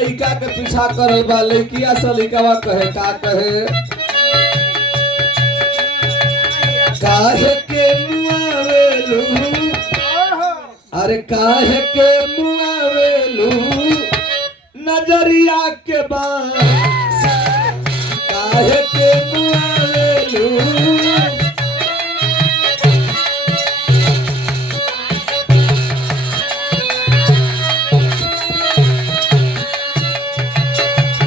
लड़का के पीछा करल बा, लड़किया से लड़कावा कहे का कहे, काहे के मुआवेलू, अरे काहे के मुआवेलू नजरिया के बात, काहे के मुआवेलू,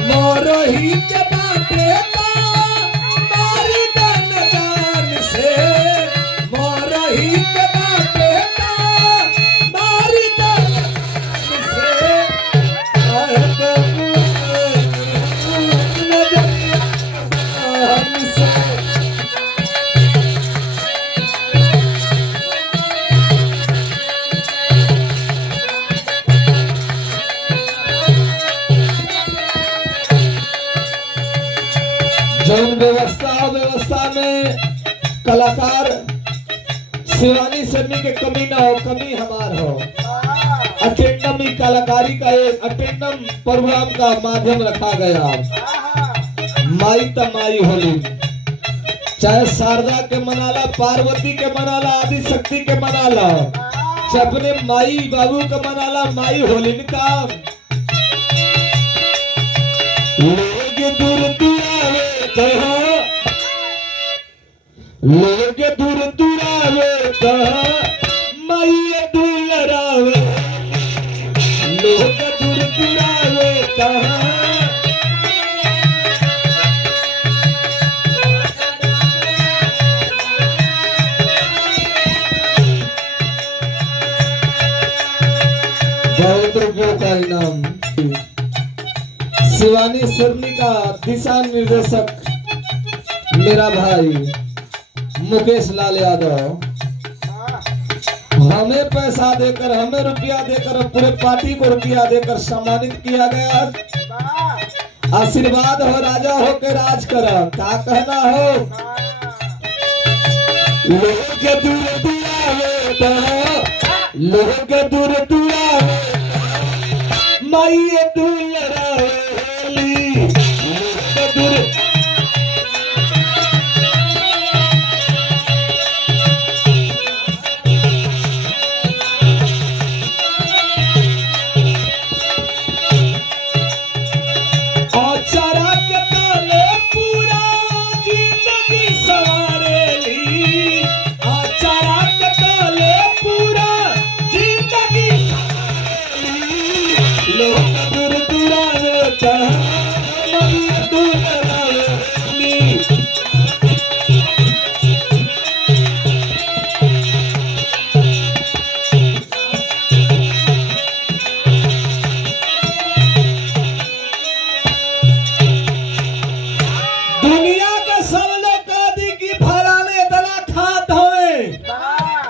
मोरही के बाटे का मारी दन दान से, मोरही के बाटे का मारी दन से, काहे के नजरिया से। जौन व्यवस्था में कलाकार शिवानी शर्मी के कमी ना हो, कमी हमार हो। अटेंडम ही कलाकारी का एक अटेंडम प्रोग्राम का माध्यम रखा गया। माई त माई होली, चाहे शारदा के मनाला, पार्वती के मनाला, आदि शक्ति के मनाला, चाहे अपने माई बाबू के मनाला, माई होली का लोग दूर दुरावे लोग दूर दुरावे माई दुलरावे, लोग दूर दुरावे बहुत रुपयों का इनाम। शिवानी शर्मी का दिशा निर्देशक मेरा भाई मुकेश लाल यादव, हमें पैसा देकर, हमें रुपया देकर, पूरे पार्टी को रुपया देकर सम्मानित किया गया। आशीर्वाद हो, राजा हो के राज कर, क्या कहना हो। लोग के दूर दुरावे, लोग के दूर दुरावे माई दुलरावे, लोग के दूर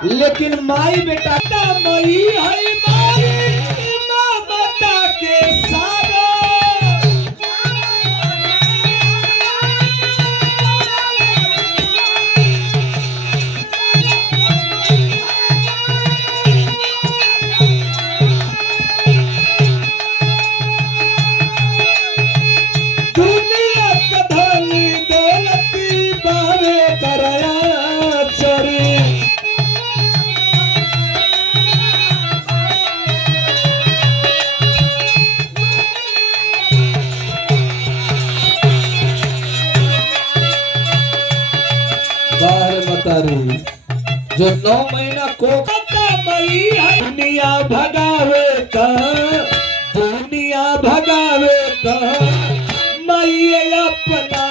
लेकिन माई बेटा मई है, माई ममता के सागर, दुनिया का धनी दौलती बावे कराया चोरी, जो 9 महीना को मई है, दुनिया भगावे का, दुनिया भगावे का मई अपना